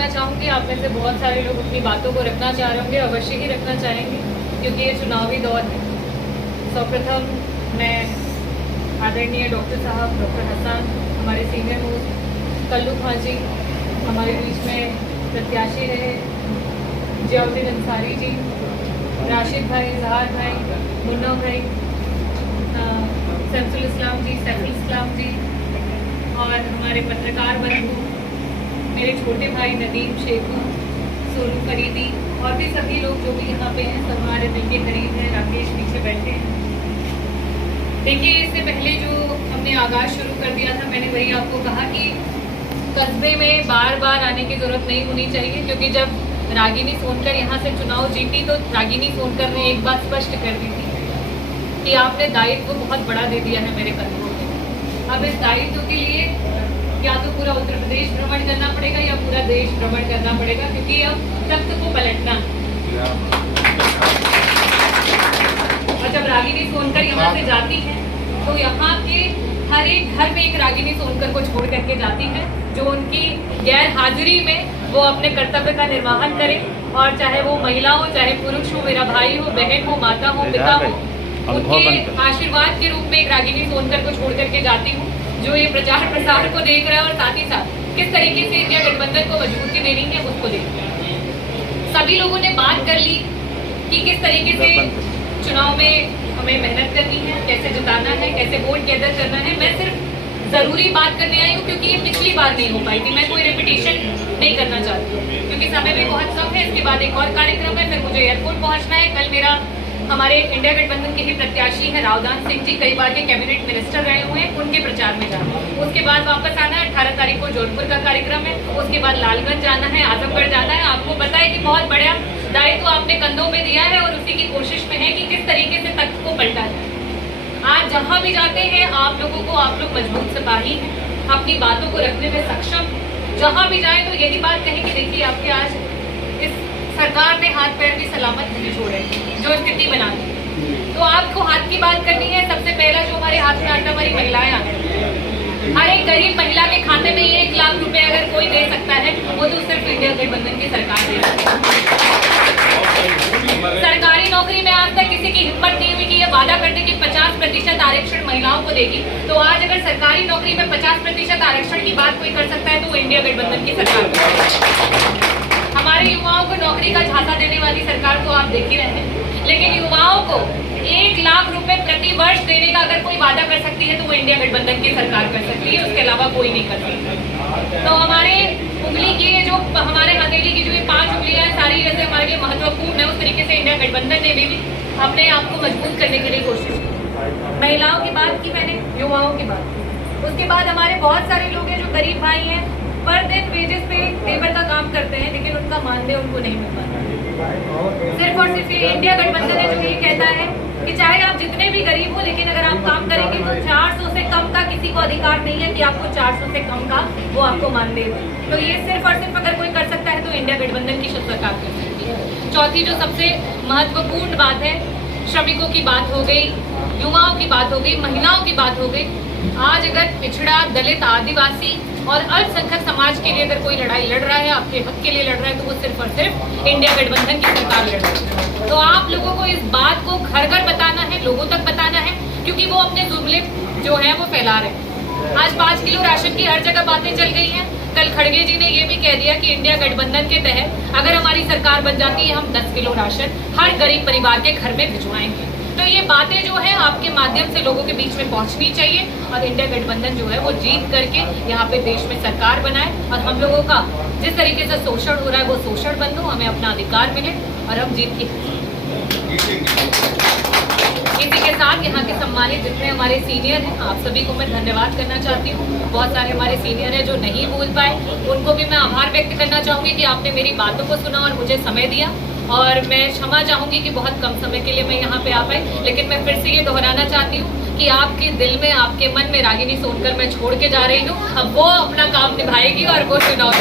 मैं चाहूँगी आप में से बहुत सारे लोग अपनी बातों को रखना चाह रहे होंगे, अवश्य ही रखना चाहेंगे क्योंकि ये चुनावी दौर है। सर्वप्रथम मैं आदरणीय डॉक्टर साहब डॉक्टर हसन, हमारे सीनियर मोस्ट कल्लू खां जी, हमारे बीच में प्रत्याशी रहे जियाउद्दीन अंसारी जी, राशिद भाई, जहार भाई, मुन्ना भाई, सैफुल इस्लाम जी और हमारे पत्रकार बंधु, मेरे छोटे भाई नदीम शेखू, सोनू फरीदी और भी सभी लोग जो भी यहाँ पे हैं, सब हमारे दिल के करीब हैं। राकेश पीछे बैठे हैं। देखिए, इससे पहले जो हमने आगाज़ शुरू कर दिया था, मैंने वही आपको कहा कि कस्बे में बार बार आने की ज़रूरत नहीं होनी चाहिए क्योंकि जब रागिनी सोनकर यहाँ से चुनाव जीती तो रागिनी सोनकर ने एक बात स्पष्ट कर दी थी कि आपने दायित्व बहुत बड़ा दे दिया है मेरे कंधों में। अब इस दायित्व के लिए या तो पूरा उत्तर प्रदेश भ्रमण करना पड़ेगा या पूरा देश भ्रमण करना पड़ेगा क्योंकि अब तख्त को पलटना है। और जब रागिनी सोनकर यहाँ से जाती है तो यहाँ के हर एक घर में एक रागिनी सोनकर को छोड़ करके जाती है जो उनकी गैर हाजिरी में वो अपने कर्तव्य का निर्वहन करे, और चाहे वो महिला हो, चाहे पुरुष हो, मेरा भाई हो, बहन हो, माता हो, पिता हो, उनके आशीर्वाद के रूप में एक रागिनी सोनकर को छोड़ करके जाती हूँ जो ये प्रचार प्रसार को देख रहा है और साथ ही साथ किस तरीके से इंडिया गठबंधन को मजबूती देनी है उसको देख रहा है। सभी लोगों ने बात कर ली कि किस तरीके से चुनाव में हमें मेहनत करनी है, कैसे जिताना है, कैसे वोट गैदर करना है। मैं सिर्फ ज़रूरी बात करने आई हूँ क्योंकि ये पिछली बार नहीं हो पाई थी। मैं कोई रिपीटेशन नहीं करना चाहती हूँ क्योंकि समय भी बहुत कम है। इसके बाद एक और कार्यक्रम है, फिर मुझे एयरपोर्ट पहुँचना है। कल मेरा हमारे इंडिया गठबंधन के ही प्रत्याशी हैं रावदान सिंह जी, कई बार के कैबिनेट मिनिस्टर रहे हुए हैं, उनके प्रचार में जाना है। उसके बाद वापस आना है। 18 तारीख को जौनपुर का कार्यक्रम है, उसके बाद लालगंज जाना है, आजमगढ़ जाना है। आपको पता है कि बहुत बड़ा दायित्व आपने कंधों पे दिया है और उसी की कोशिश में है कि किस तरीके से तख्त को पलटा जाए। आज जहाँ भी जाते हैं आप लोगों को, आप लोग मजबूत सिपाही हैं, अपनी बातों को रखने में सक्षम। जहाँ भी जाए तो यही बात कहें कि देखिए आपके आज इस सरकार ने हाथ पैर भी सलामत नहीं छोड़े जो स्थिति बना दी। तो आपको हाथ की बात करनी है। सबसे पहला जो हमारे हाथ में आटा हमारी महिलाएं आती हैं। हर एक गरीब महिला के खाते में 1 लाख रुपए अगर कोई दे सकता है वो तो सिर्फ इंडिया गठबंधन की सरकार दे सकती है। सरकारी नौकरी में आज तक किसी की हिम्मत नहीं हुई कि ये वादा करते कि 50% आरक्षण महिलाओं को देगी। तो आज अगर सरकारी नौकरी में 50% आरक्षण की बात कोई कर सकता है तो वो इंडिया गठबंधन की सरकार। हमारे युवाओं को नौकरी का झांसा देने वाली सरकार तो आप देख ही रहे हैं, लेकिन युवाओं को 1 लाख रुपए प्रति वर्ष देने का अगर कोई वादा कर सकती है तो वो इंडिया गठबंधन की सरकार कर सकती है, उसके अलावा कोई नहीं कर सकता। तो हमारे उंगली की ये जो हमारे हथेली की जो ये 5 उंगलियां हैं सारी जैसे हमारे लिए महत्वपूर्ण है, उस तरीके से इंडिया गठबंधन ने भी अपने आप को मजबूत करने के लिए कोशिश की। महिलाओं की बात की मैंने, युवाओं की बात की। उसके बाद हमारे बहुत सारे लोग हैं जो गरीब भाई हैं, पर दिन वेजेस पे लेबर का काम करते हैं लेकिन उनका मानदेय उनको नहीं मिल पाता। सिर्फ और सिर्फ इंडिया गठबंधन है जो ये कहता है कि चाहे आप जितने भी गरीब हो लेकिन अगर आप काम करेंगे तो 400 से कम का किसी को अधिकार नहीं है कि आपको 400 से कम का वो आपको मानदेय दे। तो ये सिर्फ और सिर्फ अगर कोई कर सकता है तो इंडिया गठबंधन की सरकार कर सकती है। चौथी जो सबसे महत्वपूर्ण बात है, श्रमिकों की बात हो गई, युवाओं की बात हो गई, महिलाओं की बात हो गई। आज अगर पिछड़ा, दलित, आदिवासी और अल्पसंख्यक समाज के लिए अगर कोई लड़ाई लड़ रहा है, आपके हक के लिए लड़ रहा है, तो वो सिर्फ और सिर्फ इंडिया गठबंधन की सरकार लड़ रही है। तो आप लोगों को इस बात को घर घर बताना है, लोगों तक बताना है, क्योंकि वो अपने जुमले जो है वो फैला रहे हैं। आज 5 किलो राशन की हर जगह बातें चल गई हैं। कल खड़गे जी ने ये भी कह दिया कि इंडिया गठबंधन के तहत अगर हमारी सरकार बन जाती है हम 10 किलो राशन हर गरीब परिवार के घर में भिजवाएंगे। तो ये बातें जो है आपके माध्यम से लोगों के बीच में पहुंचनी चाहिए और इंडिया गठबंधन जो है वो जीत करके यहाँ पे देश में सरकार बनाए और हम लोगों का जिस तरीके से शोषण हो रहा है वो शोषण बंद हो, हमें अपना अधिकार मिले और हम जीत के। इसी के साथ यहाँ के सम्मानित जितने हमारे सीनियर हैं आप सभी को मैं धन्यवाद करना चाहती हूँ। बहुत सारे हमारे सीनियर हैं जो नहीं बोल पाए, उनको भी मैं आभार व्यक्त करना चाहूँगी कि आपने मेरी बातों को सुना और मुझे समय दिया। और मैं क्षमा चाहूँगी कि बहुत कम समय के लिए मैं यहाँ पे आ पाई, लेकिन मैं फिर से ये दोहराना चाहती हूँ कि आपके दिल में, आपके मन में रागिनी सोनकर मैं छोड़ के जा रही हूँ। अब वो अपना काम निभाएगी और वो चुनाव